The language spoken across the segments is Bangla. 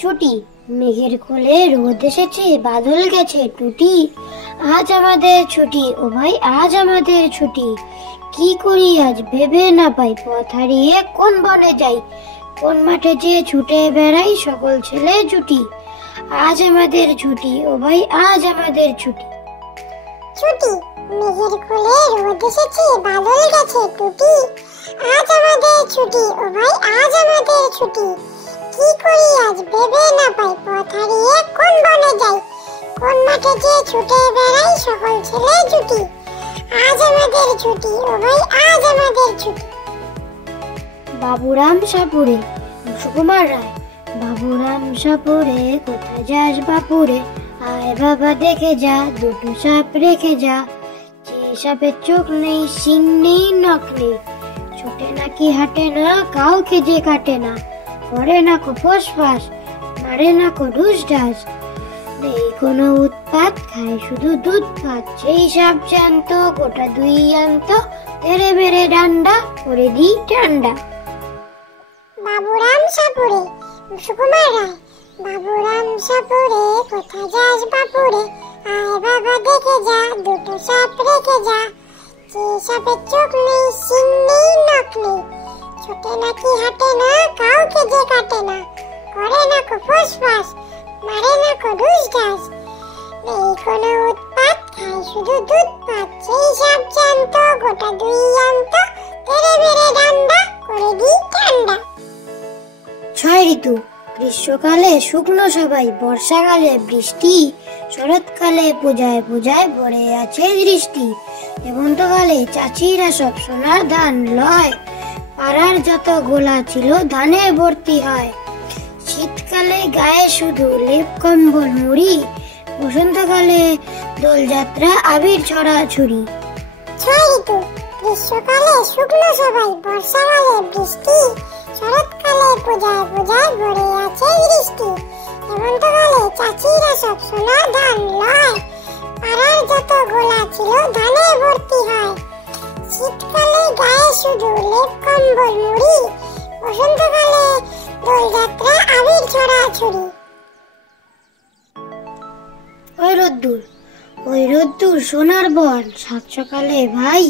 ছুটি। মেঘের কোলে রোদ এসেছে, বাদল গেছে টুটি। আজ আমাদের ছুটি, ও ভাই আজ আমাদের ছুটি। কি করি আজ ভেবে না পাই, পথ হারিয়ে কোন বনে যাই, কোন মাঠে যে ছুটে বেড়াই সকল ছেলে জুটি। আজ আমাদের ছুটি, ও ভাই আজ আমাদের ছুটি। ছুটি, মেঘের কোলে রোদ এসেছে, বাদল গেছে টুটি। আজ আমাদের ছুটি, ও ভাই আজ আমাদের ছুটি। কি করি আজ ভেবে না পাই, পথ হারিয়ে কোন বনে যাই, কোন মাঠে যে ছুটে বেড়াই সকল ছেলে জুটি। আজ আমাদের ছুটি, ও ভাই আজ আমাদের ছুটি। বাবুরাম সাপুরে, সুকুমার রায়। বাবুরাম সাপুরে, কোথায় যাস বাপুরে? আয় বাবা দেখে যা, দুটো সাপ রেখে যা। যে সাপের চোখ নেই, শিং নেই, নখ নেই, ছোটে নাকি হাঁটে না, কাউকে যে কাটে না, করে না কো ফোসফাস, মারে না কো ঢুস ঢাস। নেই কোনো উৎপাত, খায় শুধু দুধ ভাত। সেই সাপ জানতো, গোটা দুই আনতো, তেরে মেরে ডান্ডা করে দিই ঠান্ডা। বাবুরাম সাপুরে, সুকুমার রায়। বাবুরাম সাপুরে, কোথায় যাস বাপুরে? আয় বাবা দেখে যা, দুটো সাপ রেখে যা। যে সাপের চোখ নেই, শিং নেই, নখ নেই, ছোটে নাকি হাঁটে না, কাউকে যে কাটে না, করে না কো ফোসফাস, মারে না কো ঢুস ঢাস। নেই কোনো উৎপাত, খায় শুধু দুধ ভাত। সেই সাপ জানতো, গোটা দুই আনতো, তেরে মেরে ডান্ডা করে দিই ঠান্ডা। ছয় ঋতু। গ্রীষ্মকালে শুকনো সবাই, বর্ষাকালে বৃষ্টি, শরৎকালে পূজায় পূজায় ভরে আছে দৃষ্টি। হেমন্তকালে চাচিরা সব সোনার ধান লয়, পাড়ার যত গোলা ছিল ধানে ভর্তি হয়। শীতকালে গায়ে শুধু লেপ কম্বল মুড়ি, বসন্তকালে দোলযাত্রা আবির ছড়াছুড়ি। ছয় ঋতু। গ্রীষ্মকালে শুকনো সবাই, বর্ষাকালে বৃষ্টি, শরৎকালে পূজায় পূজায় ভরে আছে দৃষ্টি। হেমন্তকালে চাচিরা সব সোনার ধান লয়, পাড়ার যত গোলা ছিল ধানে ভর্তি হয়। শীতকালে গায়ে শুধু লেপ কম্বল মুড়ি, বসন্তকালে দোলযাত্রা আবির ছড়াছুড়ি। ওই রোদ্দুর, ওই রোদ্দুর সোনার বন, সাত সকালে ভাই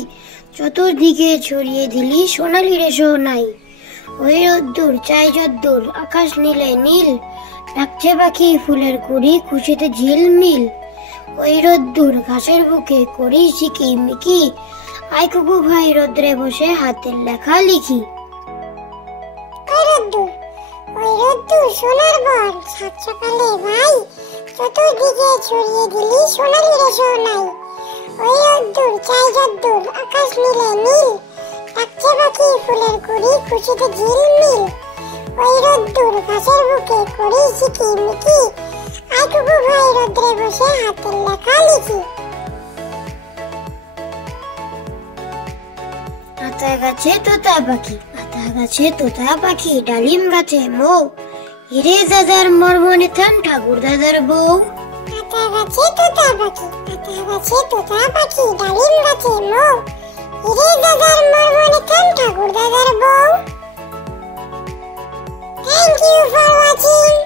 চতুর্দিকে ছড়িয়ে দিলি সোনালি রেশো নাই। ওই রোদ্দুর চাই যদ্দুর, আকাশ নীলে নীল, ডাকছে পাখি ফুলের কুড়ি, খুশিতে ঝিলমিল। ওই রোদ্দুর ঘাসের বুকে করি শিকি মিকি, আয় কুকু ভাই রোদ্রে বসে হাতের লেখা লিখি। ওই রোদ্দুর, ওই রোদ্দুর সোনার বন, সাত সকালে ভাই চতুর্দিকে ছড়িয়ে দিলি সোনালি রেশো নাই। ওই রোদ্দুর চাই যদ্দুর, আকাশ নীলে নীল, ডাকছে পাখি ফুলের কুড়ি, খুশিতে ঝিলমিল। ওই রোদ্দুর ঘাসের বুকে করি শিকি মিকি, আয় কুকু ভাই রোদ্রে বসে হাতের লেখা লিখি। আতা গাছে তোতা পাখি, আতা গাছে তোতা পাখি, ডালিম গাছে মৌ, হিরে দাদার মর্মনে থান ঠাকুর দাদার বউ। আতা গাছে তোতা পাখি, আতা গাছে তোতা পাখি, ডালিম গাছে মৌ, হিরে দাদার মর্মনে থান ঠাকুর দাদার বউ। Thank you for watching.